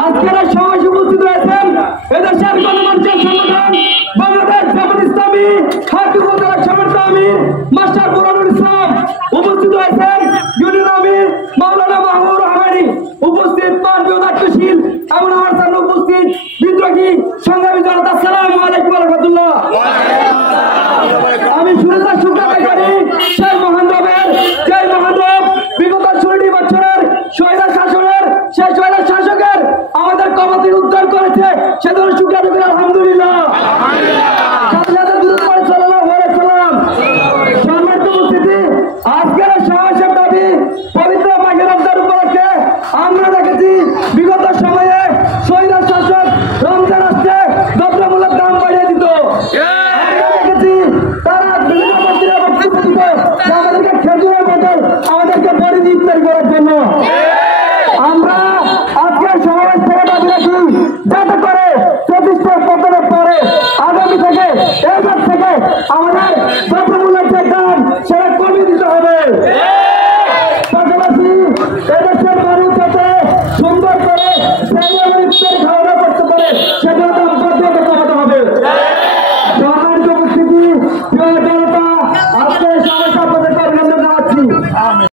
আজকের সমাবেশে উপস্থিত হয়েছেন এদেশের গণমানুষের সংগঠন বাংলাদেশ জামাত ইসলামী হাট উপজেলা সমর্থ আমির মাস্টার বুরহানুল ইসলাম, উপস্থিত হয়েছেন ইউনিয়ন আমির মাওলানা মাহবুবুর রহমানী, উপস্থিত মাননীয় দায়িত্বশীল এবং আমার সামনে উপস্থিত বিদ্রোহী সংগ্রামী জনতা। আসসালামু আলাইকুম ওয়া রাহমাতুল্লাহ। আমি শুরুতে শুকরাতা করি সেই মহানরবের, যে মহানরব বিগত 16 বছরের স্বৈরাচার শাসনের, সেই স্বৈরাচার শাসকের আমাদের কবর থেকে উদ্ধার করেছে, সেজন্য শুকরাতা করি আলহামদুলিল্লাহ। সাথে বিরোধ করে সাল্লাল্লাহু আলাইহি সাল্লাম। সম্মানিত উপস্থিতি, আজকের সমাবেশের দাবি পবিত্র মাহে রমজান উপলক্ষে আমরা দেখেছি বিগত সময়ে স্বৈরাচার শাসক রমজান আসছে দ্রব্যমূল্যের দাম বাড়িয়ে দিত। আমরা দেখেছি তারা বিভিন্ন মন্ত্রীরা বক্তব্য দিত যে আমাদেরকে খেজুরের বদল আমাদেরকে পরিধি ইফতারি করার জন্য। আমরা আজকের সমাবেশ থেকে দাবি রাখি যাতে করে 24 পতনের পরে আগামী থেকে এবার থেকে আমাদের দ্রব্যমূল্যের যে দাম সেটা কমিয়ে দিতে হবে।